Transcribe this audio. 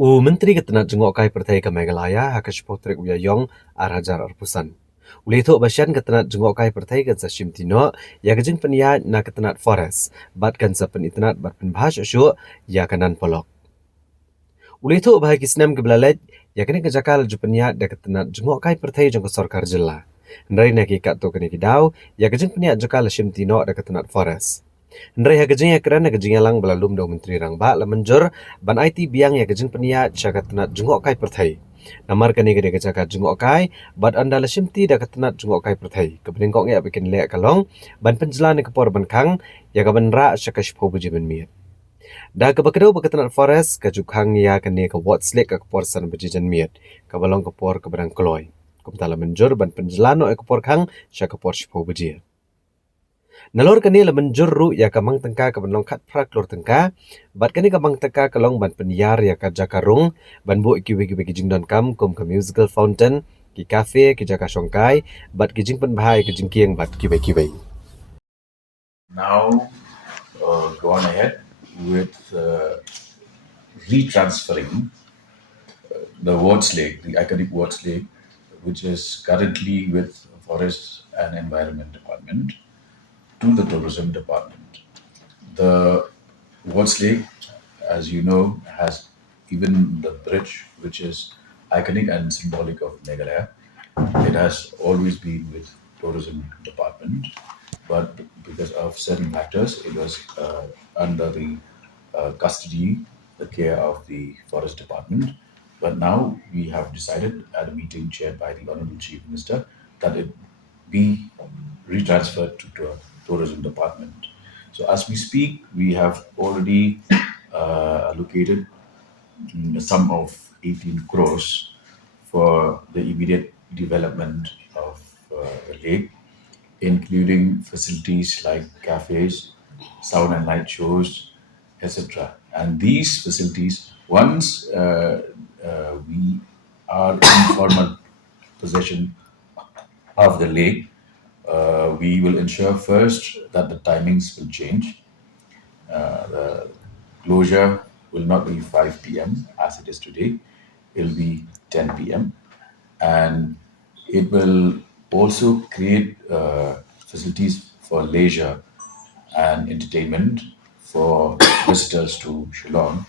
Menteri ketenat jengok kai pertai ke Meghalaya hakash potrik uyayong arhajar arpusan. Ulito basyan ketenat jengok kai pertai ke shimti no ya kejeng penia na ketenat forest bat kan sa penitenat bat penbahas usyu ya Nan Polok. Ulito bahagi senam ke belalet ya kene kejakal ju penia da ketenat jengok kai pertai jeng ke sarkar jela. Ndrai na ki kat to kene kidau ya kejeng penia jakal shimti no da ketenat forest. Ndrai ha kejeng ya keran kejeng yalang belalum do menteri rang ba la menjur ban IT biang ya kejeng penia jagat tenat jengok kai perthai. Namar kani gede jagat jengok kai bat anda la shimti da ketenat jengok kai perthai. Kebening kok ya bikin lek kalong ban penjelan ke por ban kang ya ka ban ra shakash pho buji ban miet. Da ke bakedo ketenat forest ka jukang ya kani ke watslek ke por san buji jan miet. Ka balong ke por ke berang kloy. Kumtala menjur ban penjelan no ke por kang shaka por shpho buji. Nalor kani la menjur ru ya kamang tengka ke benong kat pra Klur tengka bat kani kamang tengka kelong ban penyar ya ka jakarung ban bu ikiwe kijing don kam kum ke musical fountain ki cafe ki jaka shongkai bat kijing pen bahai kijing kieng bat kiwe. Now gone ahead with retransferring the Wards Lake, the iconic Wards Lake, which is currently with Forest and Environment Department, to the Tourism Department. The Wards Lake, as you know, has even the bridge, which is iconic and symbolic of Meghalaya. It has always been with Tourism Department, but because of certain factors, it was under the custody, the care of the Forest Department. But now we have decided at a meeting chaired by the Honorable Chief Minister that it be retransferred to the Tourism Department. So as we speak, we have already allocated a sum of 18 crores for the immediate development of the lake, including facilities like cafes, sound and light shows, etc. And these facilities, once we are in formal possession of the lake, we will ensure first that the timings will change. The closure will not be 5 p.m. as it is today, it will be 10 p.m. And it will also create facilities for leisure and entertainment for visitors to Shillong.